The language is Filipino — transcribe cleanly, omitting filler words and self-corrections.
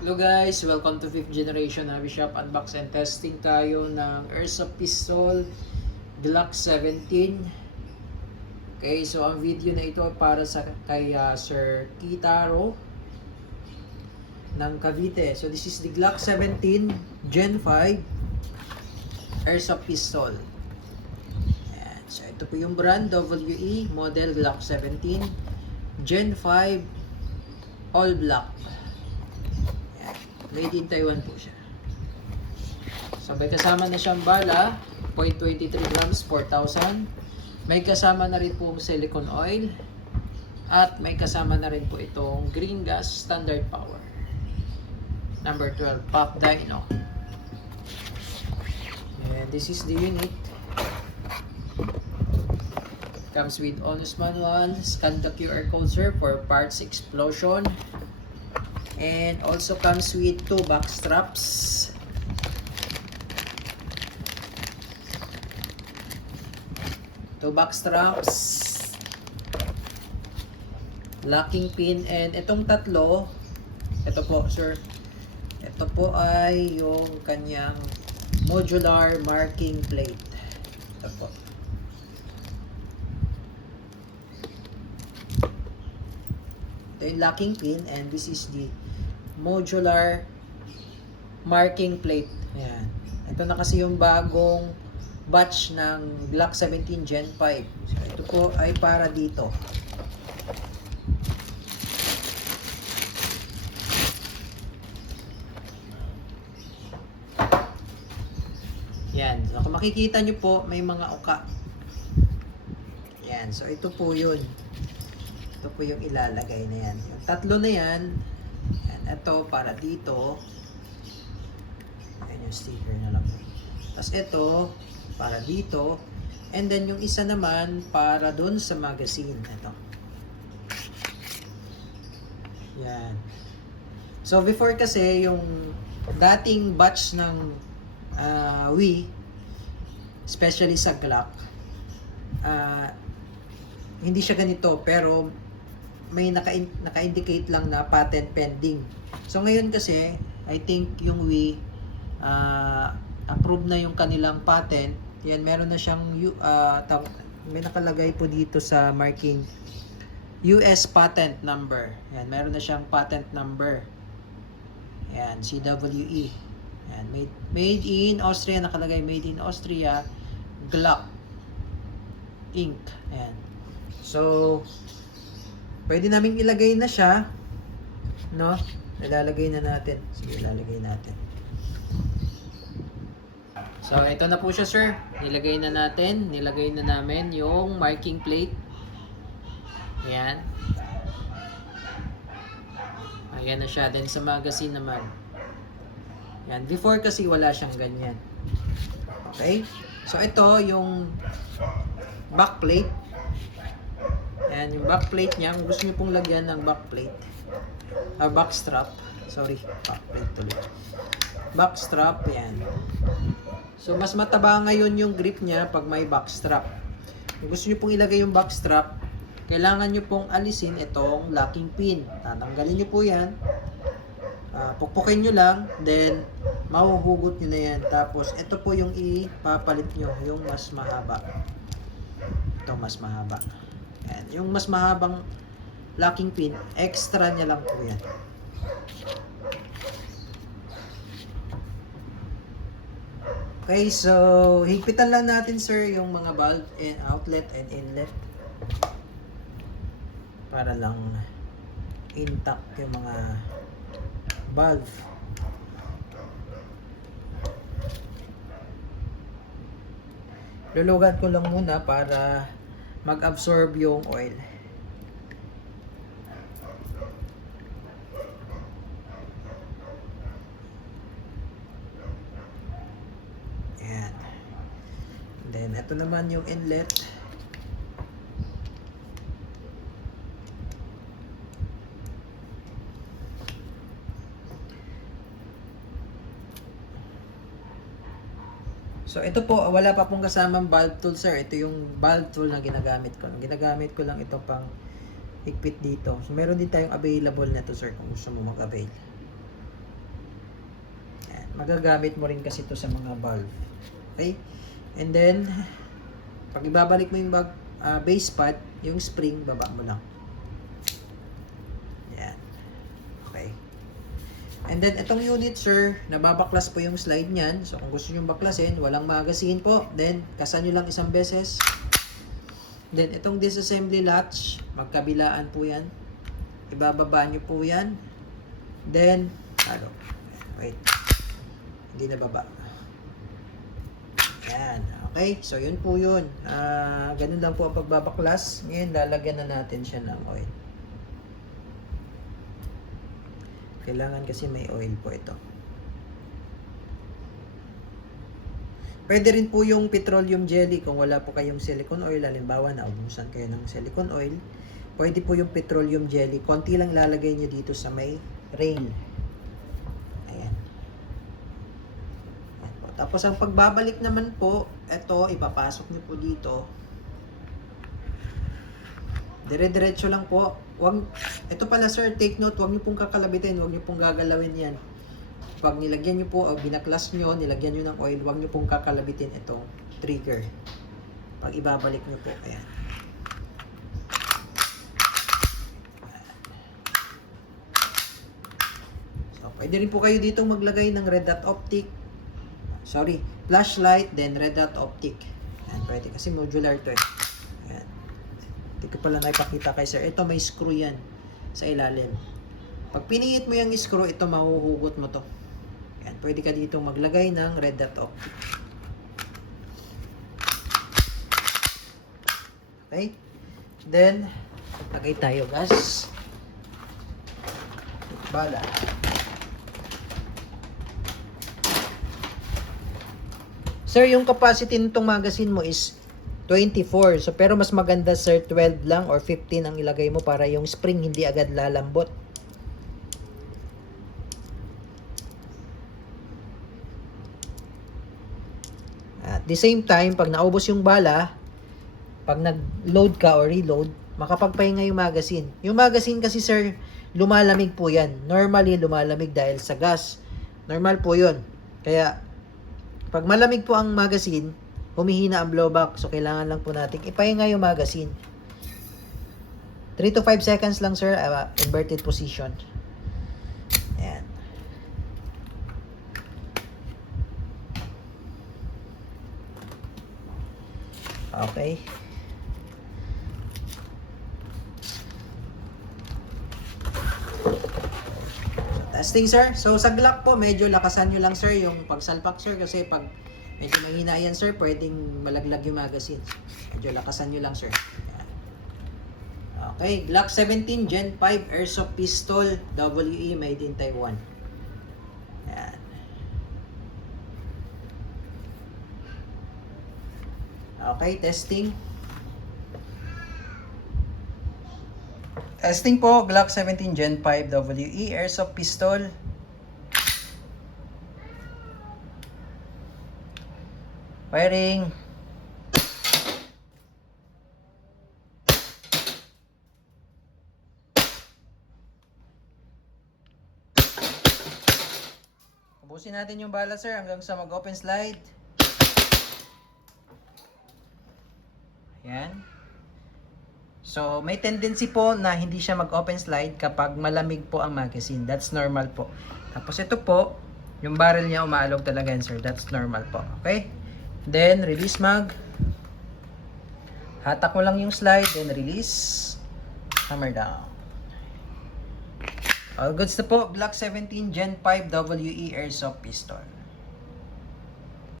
Hello guys, welcome to 5th Generation Hobby Shop. Unbox and testing tayo ng Airsoft Pistol Glock 17. Okay, so ang video na ito para sa kay Sir Kitaro ng Cavite. So this is the Glock 17 Gen 5 Airsoft Pistol. Ayan. So ito po yung brand, WE model Glock 17 Gen 5 all black. Made in Taiwan po siya. Sabay kasama na siyang bala, 0.23 grams, 4,000. May kasama na rin po silicone oil. At may kasama na rin po itong green gas standard power. Number 12, pop dyno. And this is the unit. Comes with owner's manual, scan the QR code sir for parts explosion. And also comes with 2 back straps. Locking pin, and itong tatlo, ito po sir, ito po ay yung kanyang modular marking plate. Ito po. Ito yung locking pin, and this is the modular marking plate. Ayan. Ito na kasi yung bagong batch ng Glock 17 Gen 5. So, ito po ay para dito. Yan. So, kung makikita nyo po, may mga uka. Yan. So, ito po yun. Ito po yung ilalagay na yan. Yung tatlo na yan, ito para dito. Ayan yung sticker na lang. Tapos ito para dito. And then yung isa naman para dun sa magazine. Ito. Yan. So before kasi yung dating batch ng Wii, especially sa Glock, hindi siya ganito, pero may naka-indicate lang na patent pending. So ngayon kasi, I think yung Wii approve na yung kanilang patent. Yan, meron na siyang may nakalagay po dito sa marking US patent number. Yan, meron na siyang patent number. Yan, CWE. Yan, made in Austria, nakalagay made in Austria, Glock Inc. Yan. So pwede naming ilagay na siya, no? Ilalagay na natin. Sige, ilalagay natin. So, ito na po siya, sir. Nilagay na natin. Nilagay na namin yung marking plate. Ayan. Ayan na siya. Then, sa magazine naman. Ayan. Before kasi wala siyang ganyan. Okay? So, ito yung back plate. Ayan, yung back plate niya. Kung gusto niyo pong lagyan ng back plate. Back strap. Sorry, back plate tuloy. Back strap, yan. So, mas mataba ngayon yung grip niya pag may back strap. Kung gusto niyo pong ilagay yung back strap, kailangan niyo pong alisin itong locking pin. Tatanggalin niyo po yan. Pukpukin niyo lang, then mahuhugot niyo na yan. Tapos, ito po yung ipapalit niyo, yung mas mahaba. Ito mas mahaba. Yan. Yung mas mahabang locking pin, extra niya lang po yan. Okay, so higpitan lang natin sir yung mga valve and outlet and inlet para lang intact yung mga valve. Lulugan ko lang muna para mag-absorb yung oil. Ayan. Then, ito naman yung inlet. So, ito po, wala pa pong kasamang valve tool, sir. Ito yung valve tool na ginagamit ko. Ginagamit ko lang ito pang higpit dito. So, meron din tayong available na to, sir, kung gusto mo mag-avail. magagamit mo rin kasi ito sa mga valve. Okay? And then, pag ibabalik mo yung base pad, yung spring, baba mo lang. Yan. Okay. And then, itong unit, sir, nababaklas po yung slide niyan. So, kung gusto nyo baklasin, walang magazine po. Then, kasan nyo lang isang beses. Then, itong disassembly latch, magkabilaan po yan. Ibababa nyo po yan. Then, wait. Hindi nababa. Yan. Okay, so yun po yun. Ganun lang po ang pagbabaklas. Ngayon, lalagyan na natin siya ng oil. Kailangan kasi may oil po ito. Pwede rin po yung petroleum jelly kung wala po kayong silicone oil. Halimbawa, naubusan kayo ng silicone oil. Pwede po yung petroleum jelly. Konti lang lalagay nyo dito sa may rail. Ayan. Ayan po. Tapos ang pagbabalik naman po, ito, ipapasok nyo po dito. Dire-diretso lang po. Ito pala sir, take note, huwag nyo pong kakalabitin, huwag nyo pong gagalawin yan. Pag nilagyan nyo po, o binaklas nyo, nilagyan nyo ng oil, huwag nyo pong kakalabitin itong trigger. Pag ibabalik nyo po, ayan. So, pwede rin po kayo ditong maglagay ng red dot optic. Sorry, flashlight, then red dot optic. Ayan, pwede kasi modular to eh. Ayan. Hindi ko pala naipakita kay sir. Ito may screw yan sa ilalim. Pag piningit mo yung screw, ito mahuhugot mo to. Ayan, pwede ka dito maglagay ng red dot optic. Okay? Then, lagay tayo gas. Bala. Sir, yung capacity nitong magazine mo is 24. So, pero mas maganda sir, 12 lang or 15 ang ilagay mo para yung spring hindi agad lalambot. At the same time, pag naubos yung bala, pag nag-load ka or reload, makapagpahinga yung magazine. Yung magazine kasi sir, lumalamig po yan. Normally, lumalamig dahil sa gas. Normal po yun. Kaya, pag malamig po ang magazine, humihina ang blowback. So, kailangan lang po natin ipahinga yung magazine. 3 to 5 seconds lang, sir. Inverted position. Ayan. Okay. Testing sir. So sa Glock po, medyo lakasan nyo lang sir yung pagsalpak sir kasi pag medyo mahina yan sir, pwedeng malaglag yung magazine. Medyo lakasan nyo lang sir. Okay, Glock 17 Gen 5 Airsoft Pistol WE made in Taiwan. Yan. Okay, testing. Testing po, Glock 17 Gen 5 WE Airsoft Pistol. Firing. Ubusin natin yung bala sir hanggang sa mag-open slide. Ayan. So, may tendency po na hindi siya mag-open slide kapag malamig po ang magazine. That's normal po. Tapos ito po, yung barrel niya umaalog talaga yan, sir. That's normal po. Okay? Then, release mag. Hatak mo lang yung slide, then release. Hammer down. All goods na po. Glock 17 Gen 5 WE Airsoft Pistol.